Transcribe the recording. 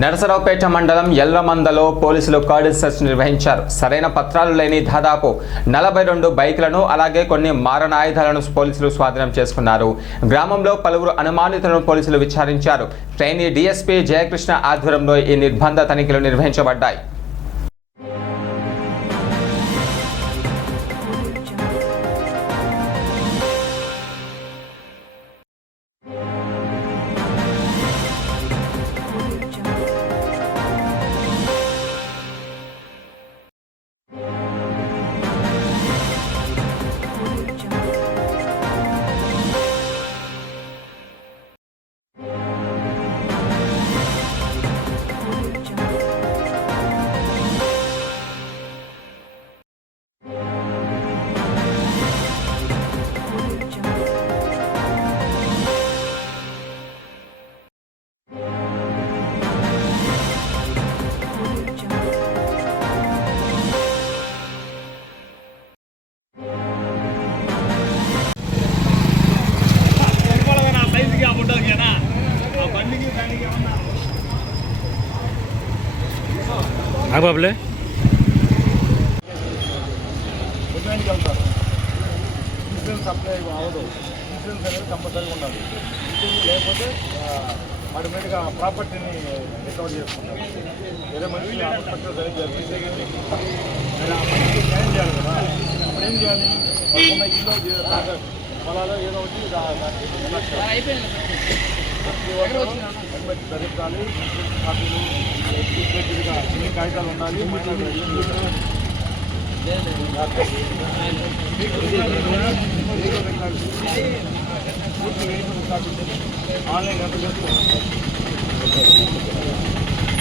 నరసరావుపేట మండలం ఎల్లమందలో పోలీసులు cordon search నిర్వహించారు. సరైన పత్రాలు లేని దాదాపు 42 బైకులను అలాగే కొన్ని మారణాయుధాలను పోలీసులు స్వాధీనం చేసుకున్నారు. గ్రామంలో పలువురు అనుమానితులను పోలీసులు విచారించారు. ట్రైనీ డీఎస్పీ జయకృష్ణ ఆధ్వర్యంలో ఈ నిర్బంధ తనిఖీలు నిర్వహించబడ్డాయి. బాబులే ఇన్సూరెన్స్ అప్లై అవ్వదు. ఇన్సూరెన్స్ అనేది కంపల్సరీగా ఉండాలి. ఇన్సూరెన్స్ లేకపోతే ఆటోమేటిక్గా ప్రాపర్టీని రికవర్ చేసుకుంటారు. వేరే మనిషి హాస్పిటల్ మీరు ఆ మనిషికి న్యాయం చేయాలి కదా. అప్పుడు ఏం చేయాలి? వాళ్ళకున్న ఇల్లు పొలాలు ఏదో ఒకటి జరగాలి. కాపీలు ఎన్ని కాగితాలు ఉండాలి. ఆన్లైన్ ఎంత